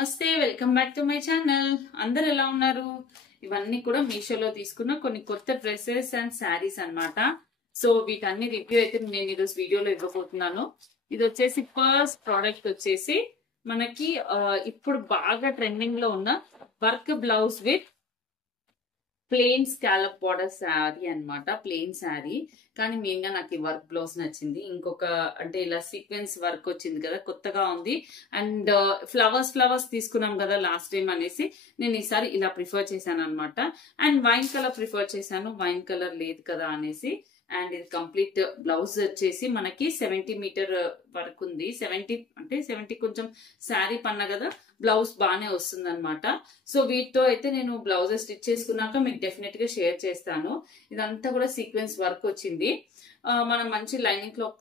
నమస్తే, welcome back to my channel. అందరు ఎలా ఉన్నారు? ఇవన్నీ కూడా మీషోలో తీసుకున్న కొన్ని కొత్త డ్రెస్సెస్ అండ్ శారీస్ అన్నమాట. సో వీటన్ని రివ్యూ అయితే నేను ఈరోజు వీడియోలో ఇవ్వబోతున్నాను. ఇది వచ్చేసి ఫస్ట్ ప్రోడక్ట్ వచ్చేసి మనకి ఇప్పుడు బాగా ట్రెండింగ్ లో ఉన్న work blouse with plain scallop border sari అన్నమాట. ప్లెయిన్ శారీ కానీ మెయిన్ గా నాకు ఈ వర్క్ బ్లౌజ్ నచ్చింది. ఇంకొక అంటే ఇలా సీక్వెన్స్ వర్క్ వచ్చింది కదా, కొత్తగా ఉంది. అండ్ ఫ్లవర్స్ తీసుకున్నాం కదా లాస్ట్ టైం అనేసి నేను ఈసారి ఇలా ప్రిఫర్ చేశాను అనమాట. అండ్ వైన్ కలర్ ప్రిఫర్ చేశాను, వైన్ కలర్ లేదు కదా అనేసి. అండ్ ఇది కంప్లీట్ బ్లౌజ్ వచ్చేసి మనకి 70 మీటర్ వరకు ఉంది. 70 కొంచెం శారీ పన్నా కదా, బ్లౌజ్ బాగానే వస్తుంది అనమాట. సో వీటితో అయితే నేను బ్లౌజ్ స్టిచ్ చేసుకున్నాక మీకు డెఫినెట్ గా షేర్ చేస్తాను. ఇదంతా కూడా సీక్వెన్స్ వర్క్ వచ్చింది. మనం మంచి లైనింగ్ క్లాత్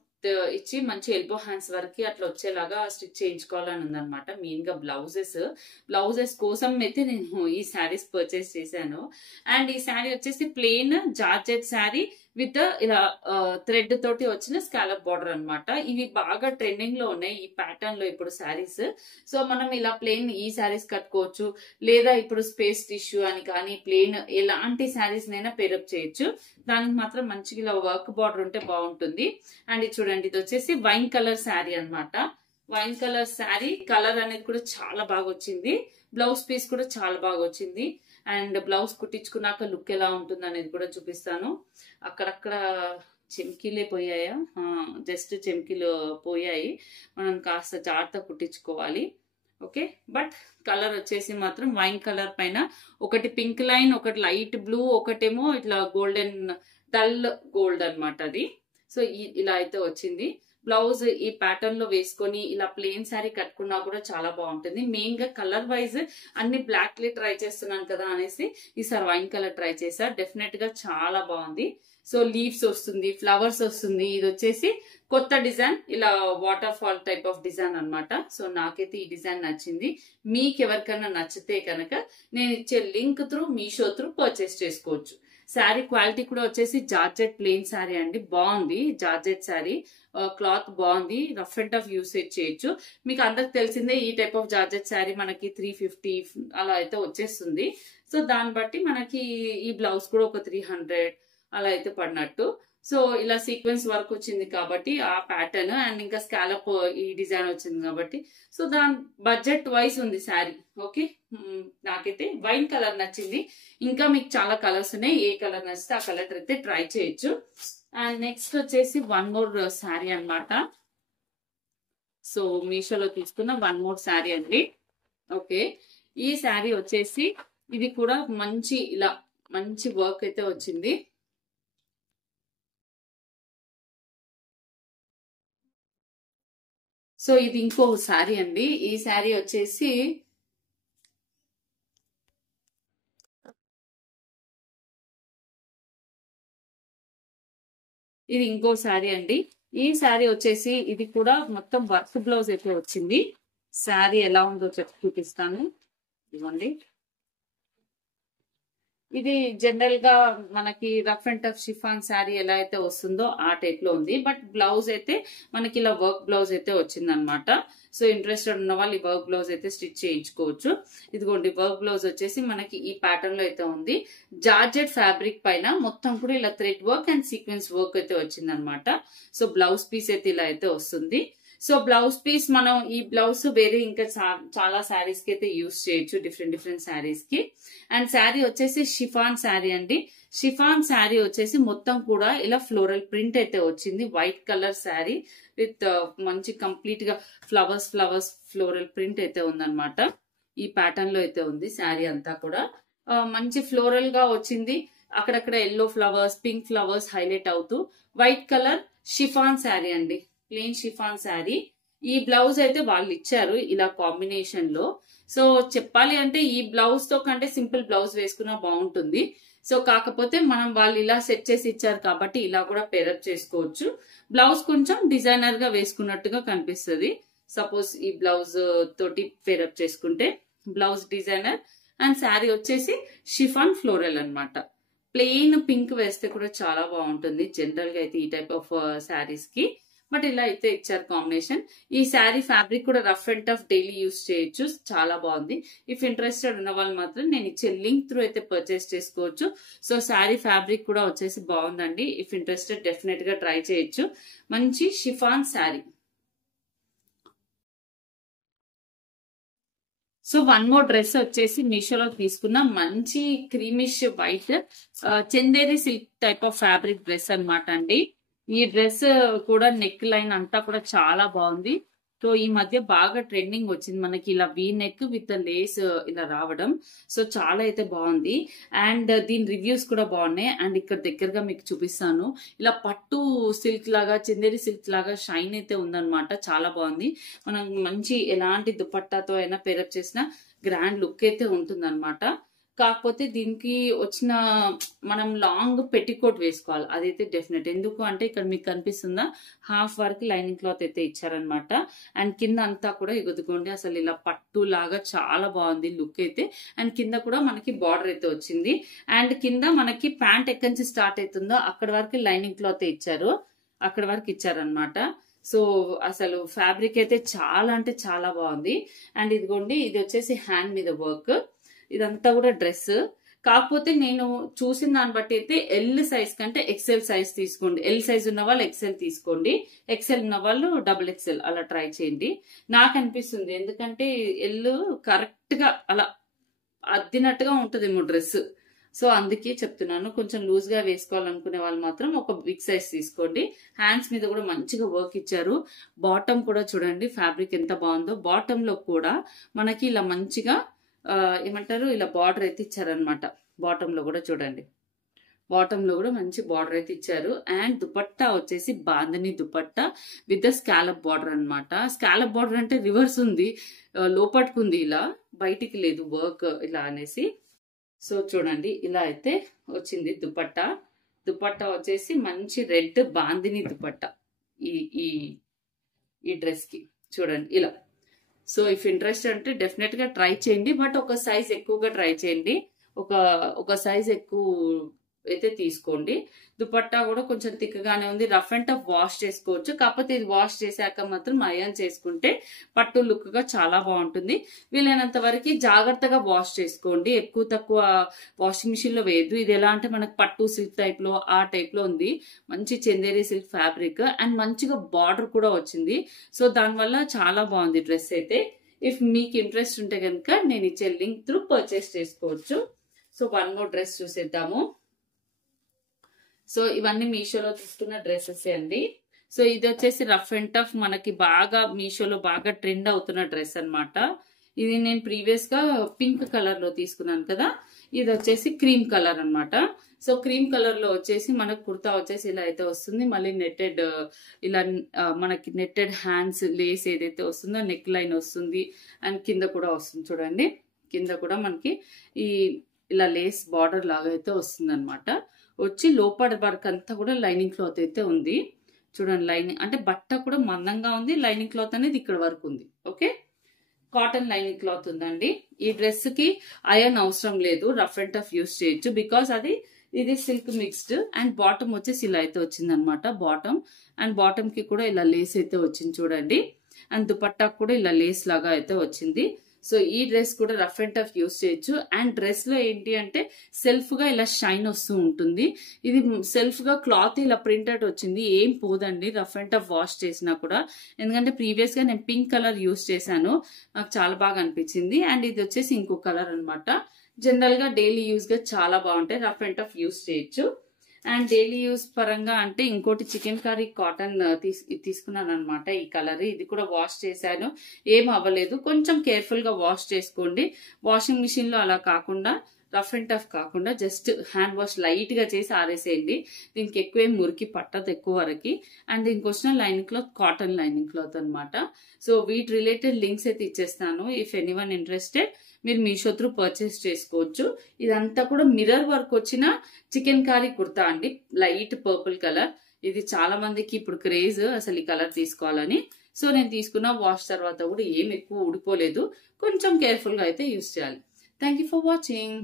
ఇచ్చి మంచి ఎల్బో హ్యాండ్స్ వరకు అట్లా వచ్చేలాగా స్టిచ్ చేయించుకోవాలని ఉందన్నమాట. మెయిన్ గా బ్లౌజెస్ కోసం అయితే నేను ఈ శారీస్ పర్చేస్ చేశాను. అండ్ ఈ శారీ వచ్చేసి ప్లెయిన్ జార్జెట్ శారీ విత్ ఇలా థ్రెడ్ తోటి వచ్చిన స్కాలప్ బార్డర్ అన్నమాట. ఇవి బాగా ట్రెండింగ్ లో ఉన్నాయి ఈ ప్యాటర్న్ లో ఇప్పుడు శారీస్. సో మనం ఇలా ప్లెయిన్ ఈ శారీస్ కట్టుకోవచ్చు, లేదా ఇప్పుడు స్పేస్ టిష్యూ అని కానీ ప్లెయిన్ ఎలాంటి శారీస్ నైనా పేరప్ చేయొచ్చు. దానికి మాత్రం మంచిగా ఇలా వర్క్ బార్డర్ ఉంటే బాగుంటుంది. అండ్ ఇది చూడండి, ఇది వచ్చేసి వైన్ కలర్ శారీ అన్నమాట. వైన్ కలర్ శారీ కలర్ అనేది కూడా చాలా బాగా వచ్చింది. బ్లౌజ్ పీస్ కూడా చాలా బాగా వచ్చింది. అండ్ బ్లౌజ్ కుట్టించుకున్నాక లుక్ ఎలా ఉంటుంది అనేది కూడా చూపిస్తాను. అక్కడక్కడ చెమ్కీలే పోయాయా, జస్ట్ చెమ్కీలు పోయాయి. మనం కాస్త జాగ్రత్త కుట్టించుకోవాలి. ఓకే, బట్ కలర్ వచ్చేసి మాత్రం వైన్ కలర్ పైన ఒకటి పింక్ లైన్, ఒకటి లైట్ బ్లూ, ఒకటేమో ఇట్లా గోల్డెన్ డల్ గోల్డ్ అన్నమాట అది. సో ఇలా అయితే వచ్చింది. బ్లౌజ్ ఈ ప్యాటర్న్ లో వేసుకొని ఇలా ప్లెయిన్ శారీ కట్టుకున్నా కూడా చాలా బాగుంటుంది. మెయిన్ గా కలర్ వైజ్ అన్ని బ్లాక్ లే ట్రై చేస్తున్నాను కదా అనేసి ఈసారి వైన్ కలర్ ట్రై చేసా. డెఫినెట్ గా చాలా బాగుంది. సో లీవ్స్ వస్తుంది, ఫ్లవర్స్ వస్తుంది. ఇది వచ్చేసి కొత్త డిజైన్, ఇలా water fall type of design అన్నమాట. సో నాకైతే ఈ డిజైన్ నచ్చింది. మీకు ఎవరికైనా నచ్చితే కనుక నేను ఇచ్చే link through Meesho through purchase చేసుకోవచ్చు. శారీ క్వాలిటీ కూడా వచ్చేసి జార్జెట్ ప్లెయిన్ శారీ అండి, బాగుంది. జార్జెట్ శారీ క్లాత్ బాగుంది, రఫ్ అండ్ టఫ్ యూసేజ్ చేయొచ్చు. మీకు అందరికి తెలిసిందే ఈ టైప్ ఆఫ్ జార్జెట్ శారీ మనకి 350 అలా అయితే వచ్చేస్తుంది. సో దాన్ని బట్టి మనకి ఈ బ్లౌజ్ కూడా ఒక 300 అలా అయితే పడినట్టు. సో ఇలా సీక్వెన్స్ వర్క్ వచ్చింది కాబట్టి ఆ ప్యాటర్న్, అండ్ ఇంకా స్కాలప్ ఈ డిజైన్ వచ్చింది కాబట్టి సో దాని బడ్జెట్ వైజ్ ఉంది శారీ. ఓకే, నాకైతే వైన్ కలర్ నచ్చింది. ఇంకా మీకు చాలా కలర్స్ ఉన్నాయి, ఏ కలర్ నచ్చితే ఆ కలర్ అయితే ట్రై చేయొచ్చు. అండ్ నెక్స్ట్ వచ్చేసి వన్ మోర్ శారీ అన్నమాట. సో మీషోలో తీసుకున్న వన్ మోర్ శారీ అండి. ఓకే, ఈ శారీ వచ్చేసి ఇది కూడా ఇలా మంచి వర్క్ అయితే వచ్చింది. సో ఇది ఇంకో శారీ అండి. ఈ శారీ వచ్చేసి ఇది ఇంకో శారీ అండి. ఈ శారీ వచ్చేసి ఇది కూడా మొత్తం వర్క్ బ్లౌజ్ అయితే వచ్చింది. శారీ ఎలా ఉందో చూపిస్తాను. ఇవ్వండి, ఇది జనరల్ గా మనకి rough and tough chiffon sari ఎలా అయితే వస్తుందో ఆ టైప్ లో ఉంది. బట్ బ్లౌజ్ అయితే మనకి ఇలా వర్క్ బ్లౌజ్ అయితే వచ్చింది అనమాట. సో ఇంట్రెస్టెడ్ ఉన్న వాళ్ళు ఈ వర్క్ బ్లౌజ్ అయితే స్టిచ్ చేయించుకోవచ్చు. ఇదిగోండి, వర్క్ బ్లౌజ్ వచ్చేసి మనకి ఈ ప్యాటర్న్ లో అయితే ఉంది. జార్జెట్ ఫ్యాబ్రిక్ పైన మొత్తం కూడా ఇలా thread work and sequence work అయితే వచ్చింది అనమాట. సో బ్లౌజ్ పీస్ అయితే ఇలా అయితే వస్తుంది. సో బ్లౌజ్ పీస్ మనం ఈ బ్లౌజ్ వేరే ఇంకా చాలా శారీస్ కి అయితే యూజ్ చేయొచ్చు, డిఫరెంట్ శారీస్ కి. అండ్ శారీ వచ్చేసి షిఫాన్ శారీ అండి. షిఫాన్ శారీ వచ్చేసి మొత్తం కూడా ఇలా ఫ్లోరల్ ప్రింట్ అయితే వచ్చింది. వైట్ కలర్ శారీ విత్ మంచి కంప్లీట్ గా ఫ్లవర్స్ ఫ్లోరల్ ప్రింట్ అయితే ఉందన్నమాట. ఈ ప్యాటర్న్ లో అయితే ఉంది శారీ అంతా కూడా. మంచి ఫ్లోరల్ గా వచ్చింది. అక్కడక్కడ yellow flowers, pink flowers highlight అవుతూ వైట్ కలర్ షిఫాన్ శారీ అండి, ప్లెయిన్ షిఫాన్ శారీ. ఈ బ్లౌజ్ అయితే వాళ్ళు ఇచ్చారు ఇలా కాంబినేషన్ లో. సో చెప్పాలి అంటే ఈ బ్లౌజ్ తో కంటే సింపుల్ బ్లౌజ్ వేసుకున్నా బాగుంటుంది. సో కాకపోతే మనం వాళ్ళు ఇలా సెట్ చేసి ఇచ్చారు కాబట్టి ఇలా కూడా పేరప్ చేసుకోవచ్చు. బ్లౌజ్ కొంచెం డిజైనర్ గా వేసుకున్నట్టుగా కనిపిస్తుంది. సపోజ్ ఈ బ్లౌజ్ తోటి పేరప్ చేసుకుంటే బ్లౌజ్ డిజైనర్ అండ్ శారీ వచ్చేసి షిఫాన్ ఫ్లోరల్ అన్నమాట. ప్లెయిన్ పింక్ వేస్తే కూడా చాలా బాగుంటుంది జనరల్ గా అయితే ఈ టైప్ ఆఫ్ శారీస్ కి. బట్ ఇలా అయితే ఇచ్చారు కాంబినేషన్. ఈ శారీ ఫ్యాబ్రిక్ కూడా rough and tough daily use చేయొచ్చు, చాలా బాగుంది. ఇఫ్ ఇంట్రెస్టెడ్ ఉన్న వాళ్ళు మాత్రం నేను ఇచ్చే లింక్ త్రూ అయితే పర్చేస్ చేసుకోవచ్చు. సో శారీ ఫ్యాబ్రిక్ కూడా వచ్చేసి బాగుందండి. ఇఫ్ ఇంట్రెస్టెడ్ డెఫినెట్ గా ట్రై చేయొచ్చు. మంచి chiffon sari. So one more dress వచ్చేసి మీషోలో తీసుకున్న మంచి creamish white Chanderi silk type of fabric dress అనమాట అండి. ఈ డ్రెస్ కూడా నెక్ లైన్ అంతా కూడా చాలా బాగుంది. సో ఈ మధ్య బాగా ట్రెండింగ్ వచ్చింది మనకి ఇలా వీ నెక్ విత్ లేస్ ఇలా రావడం. సో చాలా అయితే బాగుంది. అండ్ దీని రివ్యూస్ కూడా బాగున్నాయి. అండ్ ఇక్కడ దగ్గరగా మీకు చూపిస్తాను. ఇలా పట్టు సిల్క్ లాగా చందేరి సిల్క్ లాగా షైన్ అయితే ఉందన్నమాట. చాలా బాగుంది. మనం మంచి ఎలాంటి దుపట్టాతో అయినా పేరప్ చేసిన గ్రాండ్ లుక్ అయితే ఉంటుందన్నమాట. కాకపోతే దీనికి వచ్చిన మనం లాంగ్ పెట్టికోట్ వేసుకోవాలి, అదైతే డెఫినెట్. ఎందుకు అంటే ఇక్కడ మీకు కనిపిస్తుందా హాఫ్ వర్క్ లైనింగ్ క్లాత్ అయితే ఇచ్చారనమాట. అండ్ కింద అంతా కూడా ఎగుదుకోండి అసలు ఇలా పట్టు లాగా చాలా బాగుంది లుక్ అయితే. అండ్ కింద కూడా మనకి బార్డర్ అయితే వచ్చింది. అండ్ కింద మనకి ప్యాంట్ ఎక్కడి నుంచి స్టార్ట్ అవుతుందో అక్కడ వరకు లైనింగ్ క్లాత్ ఇచ్చారు, అక్కడ వరకు ఇచ్చారనమాట. సో అసలు ఫ్యాబ్రిక్ అయితే చాలా అంటే చాలా బాగుంది. అండ్ ఇదిగోండి ఇది వచ్చేసి హ్యాండ్ మీద వర్క్, ఇదంతా కూడా డ్రెస్. కాకపోతే నేను చూసిన దాన్ని బట్టి అయితే ఎల్ సైజ్ కంటే ఎక్సెల్ సైజ్ తీసుకోండి. ఎల్ సైజ్ ఉన్న వాళ్ళు ఎక్సెల్ తీసుకోండి, ఎక్సెల్ ఉన్న వాళ్ళు డబుల్ ఎక్సెల్ అలా ట్రై చేయండి. నాకు అనిపిస్తుంది ఎందుకంటే ఎల్ కరెక్ట్ గా అలా అద్దినట్టుగా ఉంటుందేమో డ్రెస్. సో అందుకే చెప్తున్నాను. కొంచెం లూజ్ గా వేసుకోవాలనుకునే వాళ్ళు మాత్రం ఒక బిగ్ సైజ్ తీసుకోండి. హ్యాండ్స్ మీద కూడా మంచిగా వర్క్ ఇచ్చారు. బాటమ్ కూడా చూడండి ఫ్యాబ్రిక్ ఎంత బాగుందో. బాటమ్ లో కూడా మనకి ఇలా మంచిగా ఏమంటారు ఇలా బార్డర్ అయితే ఇచ్చారనమాట. బాటమ్ లో కూడా చూడండి, బాటమ్ లో కూడా మంచి బార్డర్ అయితే ఇచ్చారు. అండ్ దుపట్టా వచ్చేసి bandhani dupatta with the scallop border అనమాట. స్కాలప్ బార్డర్ అంటే రివర్స్ ఉంది, లోపట్టుకుంది, ఇలా బయటికి లేదు వర్క్ ఇలా అనేసి. సో చూడండి ఇలా అయితే వచ్చింది దుపట్టా. దుపట్టా వచ్చేసి మంచి రెడ్ బాందిని దుపట్టా ఈ డ్రెస్ కి చూడండి ఇలా. సో ఇఫ్ ఇంట్రెస్ట్ అంటే డెఫినెట్ గా ట్రై చేయండి. బట్ ఒక సైజ్ ఎక్కువగా ట్రై చేయండి, ఒక సైజ్ ఎక్కువ అయితే తీసుకోండి. దుపట్టా కూడా కొంచెం థిక్గానే ఉంది. రఫ్ అండ్ టఫ్ వాష్ చేసుకోవచ్చు. కాకపోతే ఇది వాష్ చేశాక మాత్రం ఐరన్ చేసుకుంటే పట్టు లుక్ గా చాలా బాగుంటుంది. వీలైనంత వరకు జాగ్రత్తగా వాష్ చేసుకోండి. ఎక్కువ తక్కువ వాషింగ్ మిషన్ లో వేయద్దు. ఇది ఎలా అంటే మనకు పట్టు సిల్క్ టైప్ లో ఆ టైప్ లో ఉంది. మంచి చందేరి సిల్క్ ఫ్యాబ్రిక్ అండ్ మంచిగా బార్డర్ కూడా వచ్చింది. సో దానివల్ల చాలా బాగుంది డ్రెస్ అయితే. ఇఫ్ మీకు ఇంట్రెస్ట్ ఉంటే కనుక నేను ఇచ్చే లింక్ త్రూ పర్చేస్ చేసుకోవచ్చు. సో వన్ మోర్ డ్రెస్ చూసేద్దాము. సో ఇవన్నీ మీషోలో తీసుకున్న డ్రెస్సెస్ అండి. సో ఇది వచ్చేసి రఫ్ అండ్ టఫ్ మనకి బాగా మీషోలో బాగా ట్రెండ్ అవుతున్న డ్రెస్ అనమాట. ఇది నేను ప్రీవియస్ గా పింక్ కలర్ లో తీసుకున్నాను కదా, ఇది వచ్చేసి క్రీమ్ కలర్ అనమాట. సో క్రీమ్ కలర్ లో వచ్చేసి మనకు కుర్తా వచ్చేసి ఇలా అయితే వస్తుంది. మళ్ళీ నెట్టెడ్ ఇలా మనకి నెట్టెడ్ హ్యాండ్స్ లేస్ ఏదైతే వస్తుందో నెక్ లైన్ వస్తుంది. అండ్ కింద కూడా వస్తుంది చూడండి. కింద కూడా మనకి ఇలా లేస్ బార్డర్ లాగా అయితే వస్తుంది అనమాట. వచ్చి లోపల వర్క్ అంతా కూడా లైనింగ్ క్లాత్ అయితే ఉంది చూడండి. లైనింగ్ అంటే బట్ట కూడా మందంగా ఉంది. లైనింగ్ క్లాత్ అనేది ఇక్కడ వరకు ఉంది. ఓకే, కాటన్ లైనింగ్ క్లాత్ ఉందండి. ఈ డ్రెస్ కి ఐరన్ అవసరం లేదు, రఫ్ అండ్ టఫ్ యూస్ చేయొచ్చు. బికాస్ ఇది సిల్క్ మిక్స్డ్. అండ్ బాటమ్ వచ్చేసి ఇలా అయితే వచ్చింది అనమాట. బాటమ్ అండ్ బాటమ్ కి కూడా ఇలా లేస్ అయితే వచ్చింది చూడండి. అండ్ దుపట్టా కూడా ఇలా లేస్ లాగా అయితే వచ్చింది. సో ఈ డ్రెస్ కూడా రఫ్ అండ్ టఫ్ యూస్ చేయొచ్చు. అండ్ డ్రెస్ లో ఏంటి అంటే సెల్ఫ్ గా ఇలా షైన్ వస్తూ ఉంటుంది. ఇది సెల్ఫ్ గా క్లాత్ ఇలా ప్రింటెడ్ వచ్చింది, ఏం పోదండి రఫ్ అండ్ టఫ్ వాష్ చేసినా కూడా. ఎందుకంటే ప్రీవియస్ గా నేను పింక్ కలర్ యూస్ చేశాను, నాకు చాలా బాగా అనిపించింది. అండ్ ఇది వచ్చేసి ఇంకో కలర్ అనమాట. జనరల్ గా డైలీ యూస్ గా చాలా బాగుంటాయి, రఫ్ అండ్ టఫ్ యూస్ చేయొచ్చు. అండ్ డైలీ యూస్ పరంగా అంటే ఇంకోటి చికెన్ కర్రీ కాటన్ తీసుకున్నాను అనమాట. ఈ కలర్ ఇది కూడా వాష్ చేశాను, ఏం అవ్వలేదు. కొంచెం కేర్ఫుల్ గా వాష్ చేసుకోండి. వాషింగ్ మిషన్ లో అలా కాకుండా రఫ్ అండ్ టఫ్ కాకుండా జస్ట్ హ్యాండ్ వాష్ లైట్ గా చేసి ఆరేసేయండి. దీనికి ఎక్కువ ఏం మురికి పట్టదు ఎక్కువ వరకు. అండ్ దీనికి వచ్చిన lining cloth cotton lining cloth అనమాట. సో వీటి రిలేటెడ్ లింక్స్ అయితే ఇచ్చేస్తాను. ఇఫ్ ఎనీవన్ ఇంట్రెస్టెడ్ మీరు మీషో త్రూ పర్చేస్ చేసుకోవచ్చు. ఇదంతా కూడా మిర్రర్ వర్క్ వచ్చిన చికెన్ కారీ కుర్తా అండి, లైట్ పర్పుల్ కలర్. ఇది చాలా మందికి ఇప్పుడు క్రేజ్ అసలు ఈ కలర్ తీసుకోవాలని. సో నేను తీసుకున్న వాష్ తర్వాత కూడా ఏం ఎక్కువ ఊడిపోలేదు. కొంచెం కేర్ఫుల్ గా అయితే యూస్ చేయాలి. Thank you for watching.